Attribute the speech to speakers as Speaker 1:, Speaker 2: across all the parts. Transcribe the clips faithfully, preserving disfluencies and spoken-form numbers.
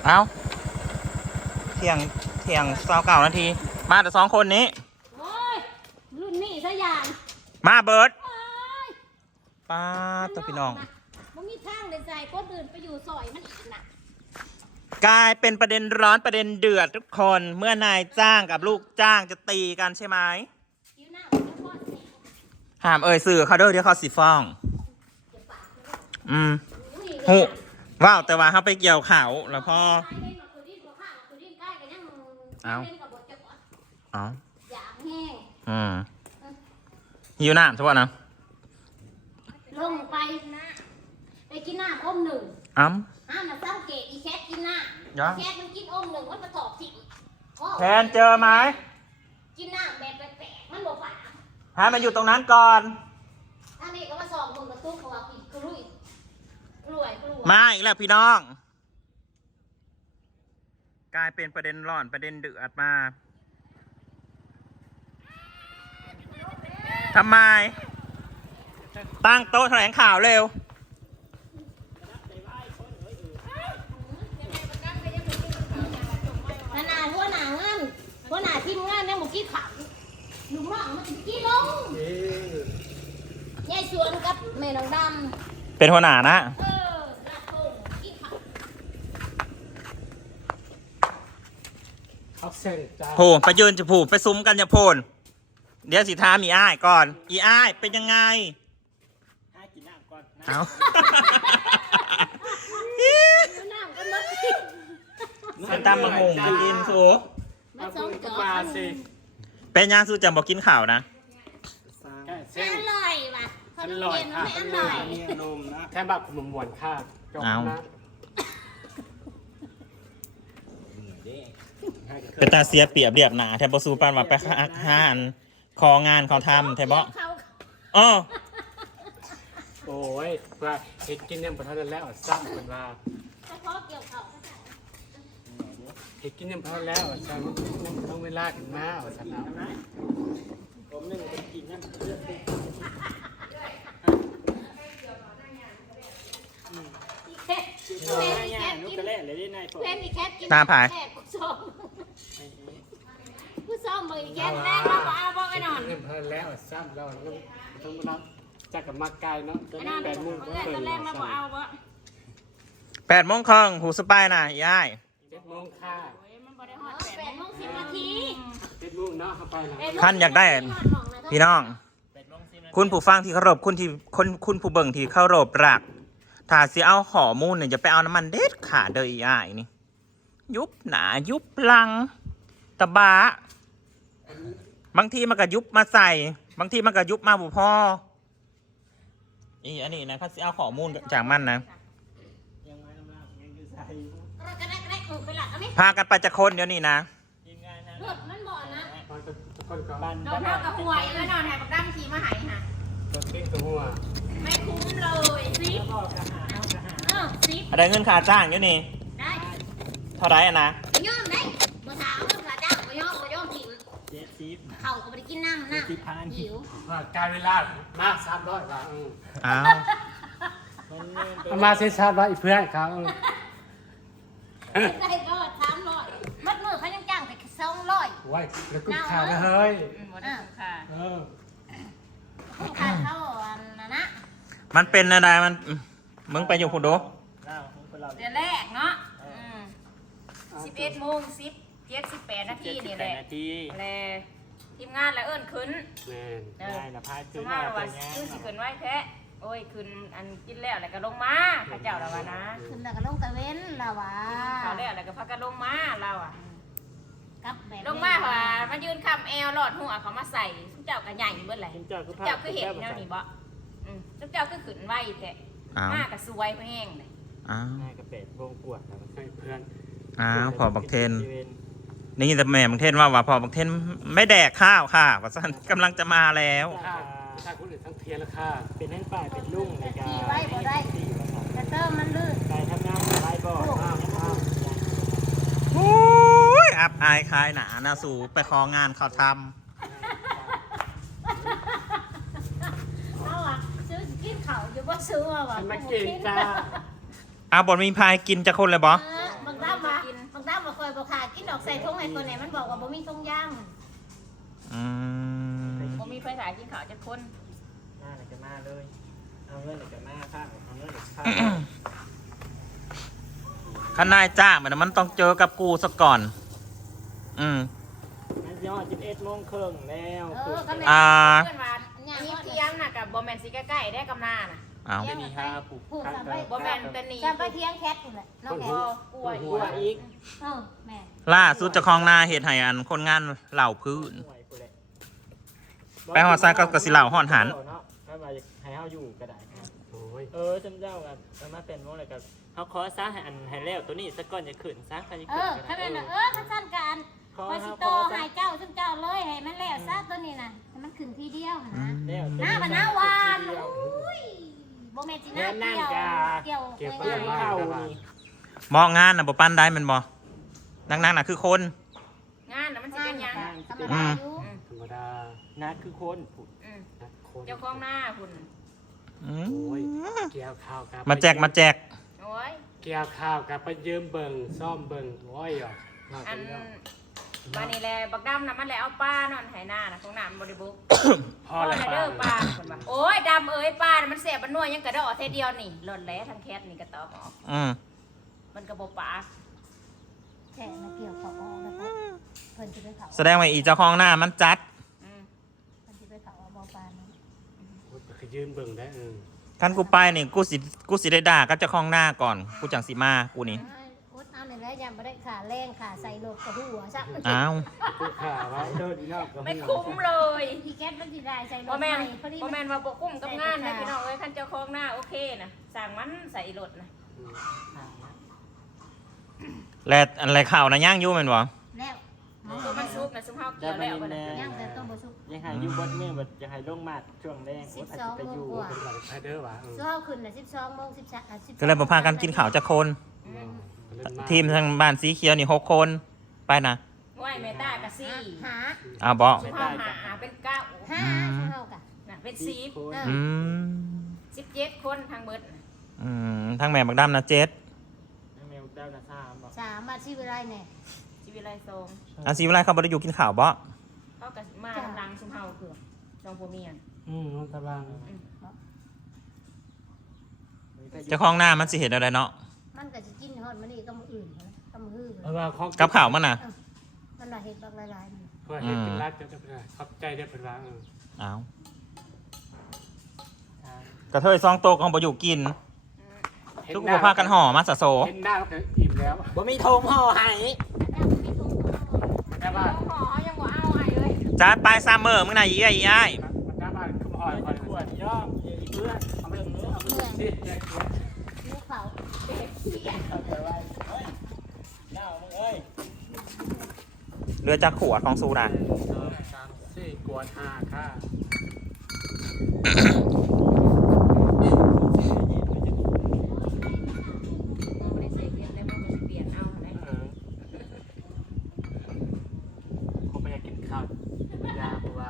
Speaker 1: เอาเที่ยงเที่ยงเศร้าเก้านาทีมาแต่สองคนนี้
Speaker 2: โอ้ยรุ่นนี้ซะอย่าง
Speaker 1: มาเบิร์ดป้าตัวพี่น้อง
Speaker 2: มันมีทางเลยใจก็เดินไปอยู่ซอยมันอีกน่ะ
Speaker 1: กลายเป็นประเด็นร้อนประเด็นเดือดทุกคนเมื่อนายจ้างกับลูกจ้างจะตีกันใช่ไหมห้ามเอ่ยสื่อเขาเด้อเดี๋ยวเขาสิฟ้องอืมหูว้าวแต่ว่าเขาไปเกี่ยวเขาแล้วพอเอาเอาอืมหิวน้ำใช่ป่ะนะ
Speaker 2: ลงไปนะไปกินน้ำอมหนึ่ง
Speaker 1: อ้ำ
Speaker 2: ห้ามมาเศร้าเกะอีแคทกินน้ำแคทมันกินอมหนึ่งมันมาถอกถิ่
Speaker 1: มแทนเจอไหม
Speaker 2: กินน้ำแบบแปลกๆมันบอกฝา
Speaker 1: ให้มันอยู่ตรงนั้นก่อน
Speaker 2: ถ้านี่ก็มาสอบมึงกระตุ้งของเราอีกกลุยกล้วยกล้วย
Speaker 1: มาอีกแล้วพี่น้องกลายเป็นประเด็นร้อนประเด็นเดือดมาทำไมตั้งโต๊ะแถลงข่าวเร็ว
Speaker 2: ขนาดหัวหน้างานหัวหน้าทีมงานเนี่ยหมดกี้ขับลุงน้องมันจะกี้ลงยายสวนกับแม่น้องด
Speaker 1: ำเป็นหัวหน้านะ
Speaker 2: เออลาดโป่งกี้ขับ
Speaker 1: โผล่ไปยืนจะผูกไปซุ้มกันจะโผล่เดี๋ยวสิท้ามีอ้ายก่อนอีอ้ายเป็นยังไงอ้ายกินน้ำก่อนเอา
Speaker 2: น้ำกันมา
Speaker 1: เป็นตามมาหงจะกินสู
Speaker 2: มาส่งจอด
Speaker 1: เป็นยังสูจะบอกกินข่าวนะ
Speaker 2: อร่อยว่ะอร่อยค่ะอร่อย
Speaker 3: นมนะแค่แบบขนมหวานค่ะจบนะ
Speaker 1: เป็นตาเสียเปรียบเรียบหนาแทบสูปันว่าไปห้านของานเขาทำแทบบอกอ๋อ
Speaker 3: โอ้ยว่าเห็ดกินเนี่ยประทานแล้วซ้ำเป็นว่า
Speaker 2: เฉพาะเกี่ยวเขา
Speaker 3: เห็ดกินเนี่ยประทานแล้วซ้ำต้องเวลาถึงมาเอาสัตว์แล้วผมนึกว่ากินนั่นเลือด
Speaker 1: ตาผาย
Speaker 2: ผู้ซ้อมมือแก่แรกเราบอกเอาบอกไอ้นอน
Speaker 3: เงินเพลินแล้วซ้ำเราต้องมาจากกับมาไกลเนาะ
Speaker 2: ไอ้นอนเป็นคนแรกตอนแรกเราบอกเอาวะ
Speaker 1: แปดโมงครึ่งหูสปายน่ะย่าย
Speaker 3: เจ็ดโมงค่ะ
Speaker 2: แปดโมงสิบนาที
Speaker 3: เจ็ดโมงเนาะเข้าไป
Speaker 1: ท่านอยากได้พี่น้องคุณผู้ฟังที่เคารพคุณที่คนคุณผู้เบิ่งที่เคารพรักถ้าสิเอาห่อมูลเนี่ยจะไปเอาน้ำมันเด็ดขาดเดยอ้ายนี่ยุบหนายุบลังตะบะบางทีมันก็ยุบมาใส่บางทีมันก็ยุบมาบุพ่ออีอันนี้นะถ้าสิเอาห่อมูลจากมันนะพากันไปจะคนเดี๋ยวนี้นะ
Speaker 2: รถมันบ่อนะ
Speaker 3: โด
Speaker 2: นเท่ากับหวยแล้วนอนแหกกับดั้งขี่มาหายค่ะ
Speaker 3: ตัวเล็กตัวหัว
Speaker 2: ไม่คุ้มเลยซิปเออซิป
Speaker 1: อะไรเงินค่าจ้างเดี๋ยวนี้
Speaker 2: ได้
Speaker 1: เท่าไรอะนะ
Speaker 2: ย่อมได้บ่ถามเรื่องค่าจ้างบ่ย่อมบ่ย่อมทิ้งเจ็ดสิบเขาก็ไปกินน้ำน้ำหิว
Speaker 3: การเวลามาสามร้อยบาท
Speaker 1: อ้าว
Speaker 3: มาเสียสามร้อยเพื่อนเขา
Speaker 2: ได้ก็สามร้อยมัดมือเขายังจ้างไปสองร้อย
Speaker 3: ว้ายแล้วก็ขาดนะเฮ้ย
Speaker 2: ค่ะ
Speaker 3: เออ
Speaker 2: ขาดเขาอันนั้นนะ
Speaker 1: มันเป็นอะไรมันมึงไปอยู่คุณดู
Speaker 2: เดือนแรกเนาะสิบเอ็ดโมงสิบเจ็ดสิบแปดนาทีนี่แหละเลยทีมงานแล้วเอิ้นขึ้น
Speaker 3: ได้ละพายขึ้น
Speaker 2: มาว่าขึ้นสิขึ้นไว้แท้โอ้ยขึ้นอันกินแล้วแล้วก็ลงมาข้าเจ้าแล้ววะนะขึ้นแล้วก็ลงตะเว้นแล้ววะเขาแล้วแล้วก็พักกันลงมาเราอ่ะลงมาค่ะมายืนคำแอลหลอดหัวเขามาใส่ทุกเจ้ากันใหญ่เมื่อไหร่เจ้าก็เห็นแนวนี้บ่ทุกเจ้าก็ขึ้นไว้แท้มากกับสวยแห้งเลย
Speaker 1: อ้าว
Speaker 3: กระเป็ดวงกวดแล้วให้เพื่อน
Speaker 1: อ้าวพอบักเทนนี่แต่แม่บักเทนว่าว่าพอบักเทนไม่แดกข้าวค่ะว่าสั้นกำลังจะมาแล้ว
Speaker 3: ถ้าคนอื่นทั้งเทียนราคาเป็นทั้งป่ายเป็นลุ่งในการ
Speaker 2: ตีไว้บ่ได้แต่เติมมันลื่น
Speaker 3: ไปทำงานอะไรบ่
Speaker 1: โอ้ยอับอายคายหนานะสู่ไปของานเขาทำ
Speaker 2: เอาอ่ะซื้อกินเขาอยู่ว่าซื้อว่ะ
Speaker 3: มากินจ้า
Speaker 1: อาบอลมีพายกินจะคนเลยบอ
Speaker 2: บังคับมา
Speaker 4: ใส่ถุงให้คนไหนมันบอกว่าบ่มีถุงย่าง
Speaker 1: อืม
Speaker 2: บ่มีไฟสายกินข้าวจักคน
Speaker 5: หน้าไหนจะมาเลยเอาเงินไหนจะมาข้างเอาเงินไหนข้าง
Speaker 1: ข้านายจ้างมันมันต้องเจอกับกูซะก่อน อืม
Speaker 5: งั้นยอดสิบเอ็ดโมงครึ่งแล้ว
Speaker 4: เออก็แม่
Speaker 1: อ่า
Speaker 2: เพื่อนว่าอันนี้เทียมน่ะกับบ่แม่นสิใกล้ๆได้กำนาน่ะ
Speaker 1: เอา
Speaker 5: จะมีห้าผูก
Speaker 4: ผูก
Speaker 5: ข้าง
Speaker 4: สาม
Speaker 5: กั
Speaker 4: ใบ
Speaker 5: น
Speaker 2: บ่แม่นแต่นี่
Speaker 4: จำไปเที่ยงแคทนี่แหละน้องแคท
Speaker 2: กลัว
Speaker 5: หัวอีก
Speaker 4: เออแม่
Speaker 1: ล่าสุดเจะคลองนาเหตุให้อันคนงานเหล่าพื้น
Speaker 5: ห่วยกูเลย
Speaker 1: ไปหอดซ้ายก็กระสิเหล่าหอดหัน
Speaker 5: ถ้ามาให้เฮาอยู่ก็ได้
Speaker 3: โอ้ย
Speaker 5: เออจำเจ้ากันเอามาเป็นโมงอะไรกันเขาขอซะให้อันให้แล้วตัวนี้สักก้อนจะขึ้นซะใครจะ
Speaker 4: เอ
Speaker 5: ขึ้น
Speaker 4: อ
Speaker 5: ก็
Speaker 4: ขนาด
Speaker 5: ได้
Speaker 4: นั้นเออขั้นสั้นการ
Speaker 5: ขอ
Speaker 4: พอสิ
Speaker 5: เฮา
Speaker 4: โต
Speaker 5: ขอ
Speaker 4: ใหา
Speaker 5: ซะ
Speaker 4: ยเจ้าซึ่งเจ้าเลยให้มันแล้วซะตัวนี้น่ะให้มันขึ้นทีเดียวนะ
Speaker 5: แล้ว
Speaker 4: หน้ามันหน้าหวานอุ้ยบ่แม่นสิหน้าเกี่ยวเกี่ยว
Speaker 3: เก็บไป
Speaker 4: เกี่ยว
Speaker 3: บ้าน
Speaker 5: เข้า
Speaker 3: ก็บ้าน
Speaker 5: นี่
Speaker 1: มองงานน่ะบ่ปั้นได้แมันบ่นักๆน่ะคือคน
Speaker 2: งานน่ะมันสิเป็นหยัง
Speaker 4: ธรรมดาอยู่
Speaker 3: ธรรมดา
Speaker 5: นัดคือคนผูก
Speaker 2: อืม
Speaker 3: นัดคน
Speaker 2: เจ้าของหน้าพุ่น
Speaker 1: อื
Speaker 3: โอ้ย
Speaker 1: ม
Speaker 3: เกี่ยวข้าวกับ
Speaker 1: มาแจกมาแจก
Speaker 2: โอ้ย
Speaker 3: เกี่ยวข้าวกับไปยืมเบิ่งซ่อมเบิ่งโอ้ยอ่ะ
Speaker 2: อันบานี่แหละบักดำน่ะมันแหละเอาปลานอนไหหน้าน่ะของน้ำบริบุก
Speaker 3: พ่อ
Speaker 2: พ่อ
Speaker 3: อะไร
Speaker 2: น่ะเด้อปลาคนว่าโอ้ยดำเอ้ยปลาน่ะมันแสบมันนัวยังกระดอกเทเดียวนี่หล่นแล้วทั้งแคทนี่กระตอบออก
Speaker 1: อืม
Speaker 2: มันกระบอกปลา
Speaker 4: แค่มาเกี่ยวเขาออกแล้วก็เพิ่นสิไปเขา
Speaker 1: แสดงว่าอีเจ้าของหน้ามันจัด
Speaker 2: อืม
Speaker 4: เพิ่นสิไปเขาเอาบ่ปานนี้
Speaker 3: คือยืมเบิ่งได้เออ
Speaker 1: คันกูไปนี่กูสิกูสิได้ด่ากับเจ้าของหน้าก่อน กูจังสิมากูนี่
Speaker 4: อดเอานี่แหละยามบ่ได้ขาแรงขาใส่รถกับหัวซะ
Speaker 1: อ้าว
Speaker 3: กูข่าไว้เดินอีนอกก็
Speaker 2: ไม่คุ้มเลย
Speaker 4: พี่แก๊สมันสิได้ใส่ร
Speaker 2: บ่
Speaker 4: ถ
Speaker 2: แม่น
Speaker 4: ใหม่พอดี
Speaker 2: บ่แม่นว่าบ่คุ้มกับงานนะพี่น้องเอ้ยคันเจ้าของหน้าโอเคนะสั่งมันใส่รถนะ
Speaker 1: แลดอะไรข่าวนะย่างอยู่แม่นบ่
Speaker 4: แล้ว
Speaker 2: ตัวมันซุกนะซุมเฮาเกี่ยวแล้วบ่ได้
Speaker 4: ย่างแต่ต้มบ่สุก
Speaker 5: ยังหายอยู่บนเมื่อจะหายลงมาช่วงแรกอาจจะไปอยู่
Speaker 3: เป็นหลักไพเดอร์วะเออ
Speaker 4: ซื้อเอาขึ้นน่ะสิบสองโมงสิบสามอ่ะสิบ
Speaker 1: ก็เลยบ่พากันกินข้าวจักคน
Speaker 2: อืม
Speaker 1: ทีมทางบ้านสีเขียวนี่หกคน ไปนะ
Speaker 2: ไหวแม่ตากะซี่
Speaker 4: หา
Speaker 1: อ้าวบ่
Speaker 2: ซุมเฮาหาหาเป็นเก้า
Speaker 4: ห้าซื้อเอากะ
Speaker 2: น่ะเป็นสิบ
Speaker 1: อืม
Speaker 2: สิบเจ็ดคนทางเบิดน่ะ
Speaker 1: อืมทางแม่บักดำนะเจ็ด
Speaker 5: แมวเจ้านาซามบอก
Speaker 4: สามมาชีวิไลเนี่ย
Speaker 2: ชีวิไลทรง
Speaker 1: อาซีวิไลเขาบ่ได้อยู่กินข้าวบ่
Speaker 2: เขาก็มาลังซุมเฮาคือจองผัวเมียน
Speaker 3: อืมน้องตาราง
Speaker 1: เจ้าของหน้ามันสิเห็นอะไรเนาะ
Speaker 4: มันก็จะกินฮอดมันนี่ก็มืออื่นนะก็มือฮื้อ
Speaker 3: เพราะว่าของ
Speaker 1: กับข้าวมันน่ะ
Speaker 4: มันว่าเห็ดบักหลายๆมัน
Speaker 3: เพื่อให้เป็นรักจะเป็นขอบใจได้เป็นรักเออ
Speaker 1: อ้าวกระเทยซองโตกของบ่อยู่กินทุกคนพากันห่อมาสะโซ
Speaker 3: เห็นหน้าก็อิ่มแล้ว
Speaker 5: บ่มีธงห่อให้
Speaker 3: แม่บ้าน
Speaker 2: หอยังบ่เอาให้เลย
Speaker 1: จัดไปซัมเมอร์มึงน่ะอีอ้ายอีอ้าย
Speaker 3: แม่บ้านขึ้นหอยคอย
Speaker 5: ขวดย่อมเยเพื่อนเอาไปเนื้อเอาไป
Speaker 4: เมื่อย
Speaker 3: สิแยก
Speaker 4: ลูกเขา
Speaker 5: เอาไปไว้เฮ้ยเจ้ามึงเอ้ย
Speaker 1: เรือจากขวดของซูนะ
Speaker 3: สองสามสี่กวนห้าค่ะ
Speaker 2: บ่ได้เสกเรียนแล้วมันก็สิเปลี่ยนเอาไหน
Speaker 3: เออเขาไปอยากกินข้าวยาเพราะว่า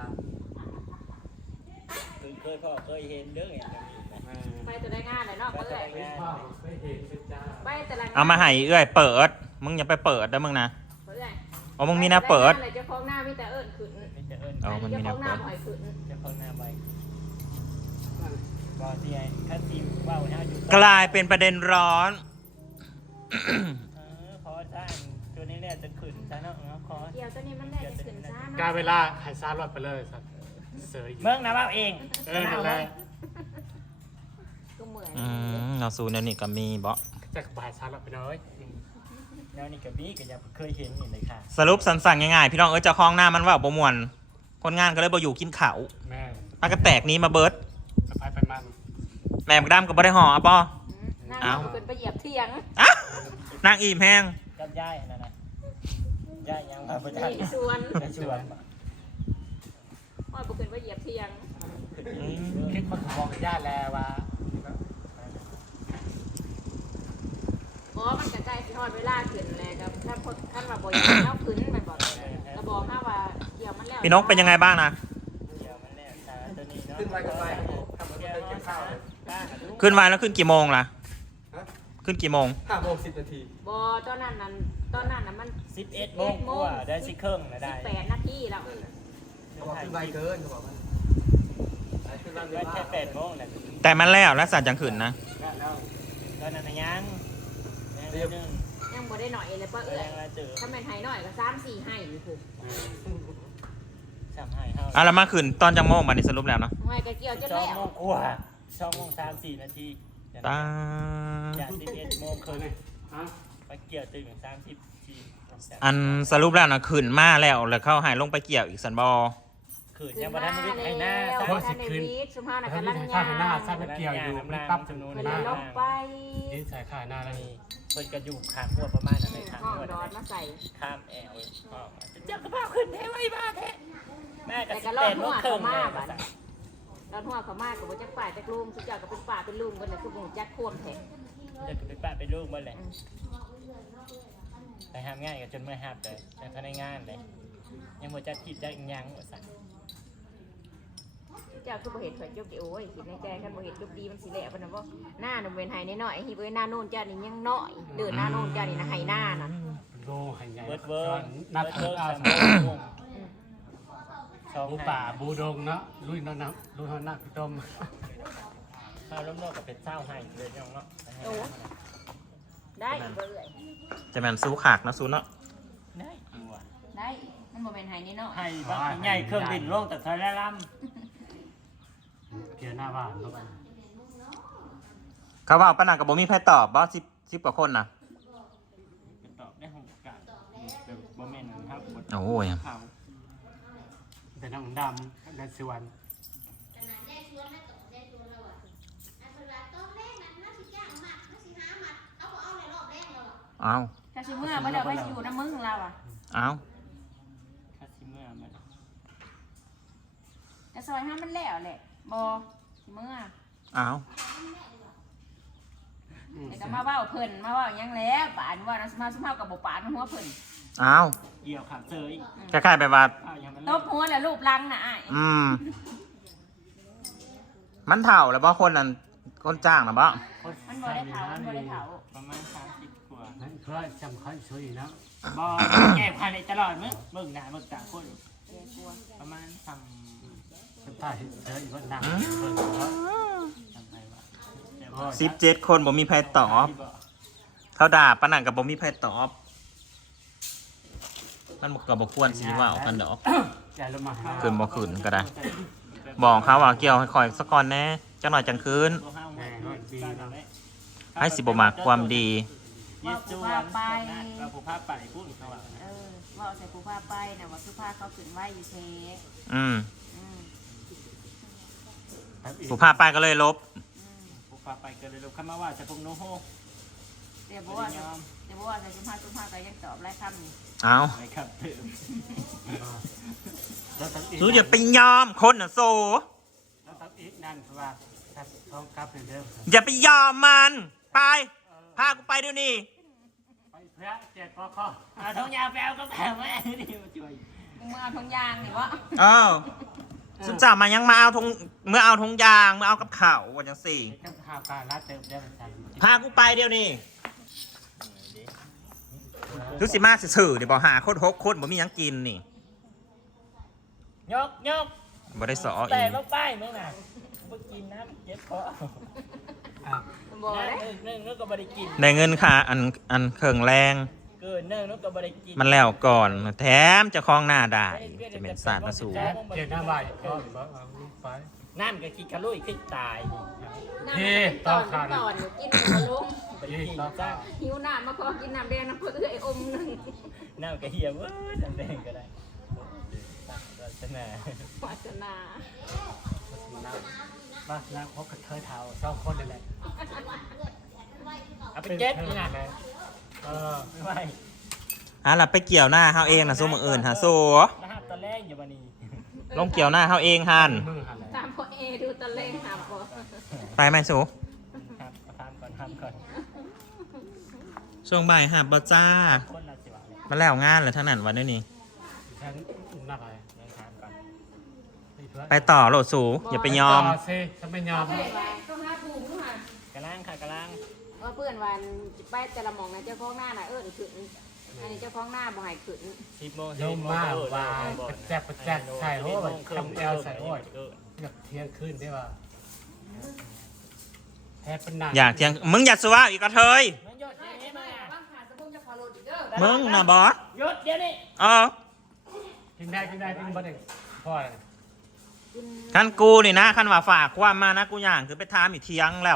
Speaker 5: มึงเคยพ่อเคยเห็นเด้อเห็นแบบนี้ไหม
Speaker 2: ไปแต่ได้งานเลยเนาะเอ้ย
Speaker 3: ไม่พ่อไม่เห็นเป็นจ้า
Speaker 2: ไปแต่ละงาน
Speaker 1: เอามาให้เอื้อยเปิด มึงอย่าไปเปิดนะมึงนะ
Speaker 2: เอ้ย
Speaker 1: อ๋อมึงมีหน้าเปิด
Speaker 2: ไปแต่ละงานเลยเจ้าของหน้ามีแต่เอิ้นขึ้น
Speaker 5: ไม่จะเอิญ
Speaker 1: อ๋อมันมีหน้า
Speaker 2: เจ้าของห
Speaker 1: เปิ
Speaker 2: น้า
Speaker 1: ด
Speaker 2: บ่ให้ขึ้น
Speaker 5: จะเข้าหน้าใบบอกที่ไอ้ข้าทีมว่าวันนี้อยู่
Speaker 1: กลายเป็นประเด็นร้อน
Speaker 5: เออขอจ้างตัวนี้เนี่ยจะขึ้นซะเนาะขอ
Speaker 2: เกี่ยวตัวนี้มันได้จะขึ้นซ่า
Speaker 3: การ
Speaker 2: เนาะ
Speaker 3: เวลาหายซาลอดไปเลยสัตว์เสย
Speaker 5: เมืองนะว่าเอง
Speaker 3: เออนั่นแหละ
Speaker 2: ก็เหมือน
Speaker 1: อืมเอาซูเนี่ยนี่ก็มีบ่
Speaker 3: จะหายซาลอดไปเลย
Speaker 5: แล้วนี่กับบี้ก็ยังเคยเห็นนี่เลยค่ะ
Speaker 1: สรุปสั้นๆง่ายๆพี่น้องเอ้ยเจ้าของหน้ามันว่าบ่ม่วน คนงานก็เลยบ่อยู่กินข้าว
Speaker 3: แม่
Speaker 1: ปากกระแตกนี้มาเบิด
Speaker 3: จะไปไปมัน
Speaker 1: แม่บักดำก็บ่ได้ห่ออ่ะป่อ
Speaker 2: นั่ง
Speaker 1: เอ้า
Speaker 2: ขึ้นไปเหยียบเทียง
Speaker 1: อ่ะนางอิ่มแห้ง
Speaker 5: กับย่ายนั่นนะย่ายยังมาประจัน
Speaker 2: นี่ชวน
Speaker 5: ในชวน
Speaker 2: อ้อยบ่ขึ้นไปเหยียบเทียง
Speaker 1: อืม
Speaker 3: คิดคนมองญาติแล้วว่า
Speaker 2: อ๋อมันก็ใกล้สิฮอดเวลาขึ้นแล้วครับท่านพท่านว่าบ่อยากเอาขึ้นแม่นบ่ก็บอกมาว่าเกี่ยวมันแล้ว
Speaker 1: พี่นกเป็นยังไงบ้างนะ
Speaker 5: เดี๋ยวมันแน่ขาตัวนี้เนาะขึ้นไปกันไปทำเกี่ยวเก็บข้าวเลย
Speaker 1: ขึ้นไวแล้วขึ้นกี่โมงล่ะ ขึ้นกี่โมง
Speaker 6: ห้าโมงสิบนาที
Speaker 2: บ่ตอนนั้นนั้นตอนนั้นน่ะมัน
Speaker 5: สิบเอ็ดโมงกว่าได้สิเครื่องนะได้
Speaker 2: สิบแปดนาทีแล้ว
Speaker 3: เขาบอกขึ้นไวเกินเขาบอกมันขึ้นไวเกิ
Speaker 5: ได้
Speaker 3: น
Speaker 5: แค่แปดโมงแหละ
Speaker 1: แต่มันแล้วแล้วสัตว์จังขืนนะ
Speaker 3: แล้ว
Speaker 5: ตอนนั้นนะยังยังเดือนหนึ่ง
Speaker 2: ยังบ่ได้หน่อยเลยป้า
Speaker 5: ก็
Speaker 2: เอ้ย
Speaker 5: ยังมาเจอ
Speaker 2: ถ้าแม่นให้หน่อยก็สามสี่ให้อยู่ถูก
Speaker 5: สามให้เท่า
Speaker 1: อ่ะแล้วมาขืนตอนจังโมงบัดนี้สรุปแล้วเนาะ
Speaker 2: ให้ก็เกี่ยวจน
Speaker 5: สอง
Speaker 2: แล้ว
Speaker 5: โมงกว่าสองโมงสามสี่นาที
Speaker 1: ตา
Speaker 5: จากสิบเอ็ดโมง
Speaker 3: เค
Speaker 5: คื
Speaker 3: ย
Speaker 5: น
Speaker 3: ไหมฮะ
Speaker 5: ไปเกี่ยวตื่นสามสิบที
Speaker 1: อันสรุปแล้วนะขืนมาแล้วแล้วเข้าหายลงไปเกี่ยวอีกสันบอ
Speaker 5: คืนยังมาได้ไม่ได้ให้หน้า
Speaker 2: แล้ว
Speaker 5: สาม
Speaker 2: ท่านในวิทย์สุภาพนัก
Speaker 3: ถ้า
Speaker 2: การ
Speaker 3: มี
Speaker 2: ลัง
Speaker 3: ทาง
Speaker 2: ยา
Speaker 3: ข้าวหน้าซาไปเกี่ยวอยู่มีปั๊บจำนวน
Speaker 2: เว
Speaker 3: ห
Speaker 2: ลา
Speaker 3: น้า
Speaker 2: ลงไป
Speaker 3: ดินใส่ข้าวหน้าแล้ว
Speaker 5: มี
Speaker 3: นี่
Speaker 5: เพิ่นกระอยู่ขางหัวประมาณนั้นเลยขาง
Speaker 2: ห้อง
Speaker 5: หัว
Speaker 2: ดอนมาใส่
Speaker 5: ข้ามแอลออกมาเจ้ากระเป๋าขึ้นเทไว้บ้าแท้แม่กระ
Speaker 2: แต่
Speaker 5: สิ
Speaker 2: ก็
Speaker 5: บ
Speaker 2: รอ
Speaker 5: แป
Speaker 2: ด
Speaker 5: ดโม
Speaker 2: หั
Speaker 5: ง
Speaker 2: ว
Speaker 5: ครึ่
Speaker 2: เขา
Speaker 5: ง
Speaker 2: มา
Speaker 5: เลย
Speaker 2: บัดรอดหัวเขามากับว่าจักป่าจักลุงสุดยอดก็เป็นป่าเป็นลุงกันน่ะคือบ่จักโคนแท้
Speaker 5: จะไปป้าไปลูกมาเลยไปห้ามง่ายกับจนเมื่อห้ามเลยแต่ภายในงานเลยยังบ่จัดทิพย์จัดอีกยังว่าสั่น
Speaker 2: เจ้าคือบ่เห็นข่อยจุกดิโอ้ยคิดในใจคันบ่เห็นจุกดีมันสิแหละปานนั้นบ่หน้าหนุ่มเวนไห้น้อยๆฮิบเอ้ยหน้าโน่นเจ้านี่ยังน้อยเดินหน้าโน่นเจ้านี่นะไห้หน้าน่ะ
Speaker 3: โลหายใหญ่
Speaker 5: เบิร์ดเวิร์ด
Speaker 3: นับ
Speaker 5: เบิร์ด
Speaker 3: เอา
Speaker 5: เวิร์ดสามโมงสอง
Speaker 3: บูป่าบูดงเนาะลุยนอนน้ำลุยนอนน้ำพี่ต้ม
Speaker 5: ข้าวล้มโลกกับเป็ดเศร้าให้เลยน้องเนาะ
Speaker 2: โอ้ได้อีกบ่เอ้ย
Speaker 1: จะแมนสู้ขากเนาะสู้เนาะ
Speaker 5: ได้อยู่อ่ะ
Speaker 2: ได้มันบ่แม่นไห้น้อย
Speaker 5: ให้บักใหญ่เครื่องบินล่วงแต่ทอยละล
Speaker 3: เกียร์หน้าบ้านเนาะ
Speaker 1: เขาว่าปะนังกับบ่มีใครตอบบอสิบสิบกว่าคนนะ
Speaker 5: ำเป็นตอบได้หกกาดแบบบ่แม่นครับบท
Speaker 1: โอ้ย
Speaker 5: ข่าว
Speaker 3: แต่น้ำดำและสวน
Speaker 1: เอา
Speaker 2: ๆถ้าสิเมื่อบ่ได้ไปอยู่น้ำมึงเราอ่ะ
Speaker 1: เอา
Speaker 5: คาซิเมื่อมัน
Speaker 2: จะซอยห้ามันแล้วแหละบ่สิเมื่อ
Speaker 1: เอา
Speaker 2: แต่ก็มาเว้าเพิ่นมาเว้าหยังแล้วป่านว่านะมาสุภาพกับบ่ปานหัวเพิ่น
Speaker 1: เอา
Speaker 5: เกี่ยวขาเซย
Speaker 1: คล้ายๆแบบว่า
Speaker 5: อ้าวยังมัน
Speaker 2: ตบหัวแล้วรูปลังน่ะอ้าย
Speaker 1: อืม มันเถ่าแล้วบ่คนนั้นคนจ้างนะบ่
Speaker 2: มันบ่ได้เผามันบ่ได้เผา
Speaker 5: ประมาณสามสิบกว่า
Speaker 3: นั่นเขาจำเขาช่วยนะ
Speaker 5: บ่แก้ภายในตลอดมั้งเบิ่งหน้าเบิ่งตาคน
Speaker 2: เกรงกลัว
Speaker 5: ประมาณสั่ง
Speaker 3: เป็นท่าเห็นเธออีกว่านั่งเพิ่นเขา
Speaker 5: ทำไงวะแต่ว่า
Speaker 1: สิบเจ็ดคนบ่มีใครตอบ
Speaker 5: ที่บอก
Speaker 1: เขาด่าปะนังกับบ่มีใครตอบ มันก็บ่ควรสิว่าเอากันดอก
Speaker 3: ใจลงมาหา
Speaker 1: คืนบ่คืนก็ได้ บอกเขาว่าเกี่ยวให้คอยสักก่อนแน่จังหน่อยจังคืน ให้สิบ่มักความดี
Speaker 5: ยึดจวนเราผู้พาไปพูดเขาว่า
Speaker 2: เออเว้าใส่ผู้พาไปน่ะว่าสุภาพเขาขึ้นไว้อยู่เท
Speaker 1: อืม
Speaker 2: อืม
Speaker 1: ผู้พาไปก็เลยลบ
Speaker 2: อืม
Speaker 5: ผู้พาไปเกิดเลยลูกข้ามาว่าจะพงโนโฮ
Speaker 2: แต่บ่ว่าแต่บ่ว่าใส่สุภาพสุภาพก็ยังตอบหลายคำนี่
Speaker 1: เอา
Speaker 5: ไปครับถึง
Speaker 3: แล้วตั้งอีก
Speaker 1: หนูอย่าไปยอมคนน่ะโซ
Speaker 3: แล้วตั้งอีกนั่นคือว่าถ้าท้องกลับเป็นเดิม
Speaker 1: อย่าไปยอมมัน ไป พากูไปเดี๋ยวนี้
Speaker 3: ไปเพื่อแจกข้อข้อ
Speaker 5: อาทองยาแปลก็แปลแม่นี่มาช่วย
Speaker 2: มึงมาเอาทงยางนี่วะ
Speaker 1: เอ้าสุดจ่ามายังมาเอาทงเมื่อเอาทงยางเมื่อเอากับข่าววันจังสี่
Speaker 3: เจ้าข่าวการรัดเติมได้เหมือนกัน
Speaker 1: พากูไปเดี๋ยวนี้ทุกสิมาสื่อๆเดี๋ยวบอกหาโคตรหกโคตรบ่มีหยังกินนี่
Speaker 5: ยกยก
Speaker 1: บ่ได้สอ
Speaker 5: แต่
Speaker 1: อีก
Speaker 5: ลงไปมึงน่ะมึงกินน้ำเจ็บคอ
Speaker 2: บอก
Speaker 5: นั่
Speaker 2: เลย
Speaker 5: งนึ่งนึกก็บริกิน
Speaker 1: ได้เงินค่ะอันอันเครื่องแรง
Speaker 5: เกินนึ่งนึกก็บริกิน
Speaker 1: มันแล้วก่อน แถมเจะคล้าของหน้าได้จะเป็นศาสตร์มาสู่
Speaker 3: แจกเกียร์หน้าบ้านก็บอกเอาลูกไป
Speaker 5: น้ำก็กินคารุยขึ้นตาย
Speaker 2: น้ำตอนตอนกินมาลุง
Speaker 5: บริกินจ้า
Speaker 2: หิวน้ำมาพอกินน้ำแดงน้ำเพื่อไอ้อมนึง
Speaker 5: น้ำก็เหี่ยวเว้ยน้ำแดงก็ได้ศาสนา
Speaker 2: ปรารถนา
Speaker 3: บ้านนะเขาเคยเท้าสองคนนี่แหละ
Speaker 5: เอาไปเก็บนี่นะ
Speaker 3: เออ
Speaker 5: ไม่ไหว
Speaker 1: อ่ะล่ะไปเกี่ยวหน้าเฮาเองนะสู้มืออื่นฮะโซ
Speaker 5: นะครับตอนแรกอยู่วันนี้
Speaker 1: ลงเกี่ยวหน้าเฮาเองฮัน
Speaker 3: มือหันเลย
Speaker 2: ตามพ่อเอดูตะเลงหาพ่อ
Speaker 1: ไปไหมสู
Speaker 5: ครับทำก่อนทำก่อน
Speaker 1: ช่วงบ่ายหับบ่จ้า
Speaker 5: คนละสิบาท
Speaker 1: มาแล้วงานเลยทั้งนั้นวันนี้นี่
Speaker 3: ฉันนักอะไร
Speaker 5: ยังทำก่อน
Speaker 1: ไปต่อโหลดสูอย่าไปยอม
Speaker 3: ต่สิฉันไม่ยอม
Speaker 2: เพื่อนวันต้องหาปูด้วยค่ะ
Speaker 5: กระล่างค่ะกระล่าง
Speaker 2: ว่าเพื่อนวันไปแต่ละหมองนะเจ้าของหน้าน่ะเออถึงอันนี้เจ้าของหน้าบ่ให้ขึ้น
Speaker 5: สิบโมง
Speaker 3: ลงมาว่าประแจกประแจกใส่โอ้ยคำแอลใส่โอ้ยแบบเที่ยงคืนได้ป่ะแทบเป็นหนัก
Speaker 1: อยากเที่ยงมึงอย่าสว่าอีกกระเทย
Speaker 5: มันหยดเดี๋ยวนี้มา
Speaker 1: มึงนะบอส
Speaker 5: หยดเดี๋ยวนี้
Speaker 1: เออ
Speaker 3: กินได้กินได้กินบ่ได้พ่อเลย
Speaker 1: คันกูนี่นะคันว่าฝากความมานะกูย่างคือไปทามอีกเที่ยงแล้ว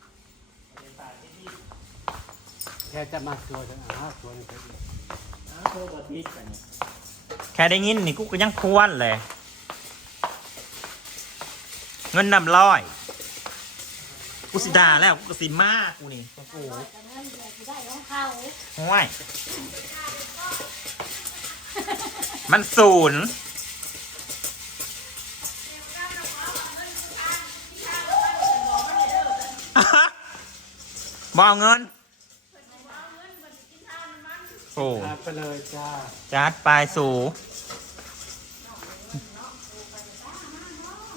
Speaker 3: แค่จะมาตัวจะอ้าวตัวนี้
Speaker 5: อ้าวโทรบอทิศไปเนี่ย
Speaker 1: แค่ได้ยินนี่กูก็ยังควรเลย เงินนำร้อย กูสิด่าแล้วกูก็สิมากกูนี่กูโอ้ยมันศูนย์บเอาเงินโอ้
Speaker 3: ไปเลยจ้า
Speaker 1: จัดไปสู่
Speaker 2: เ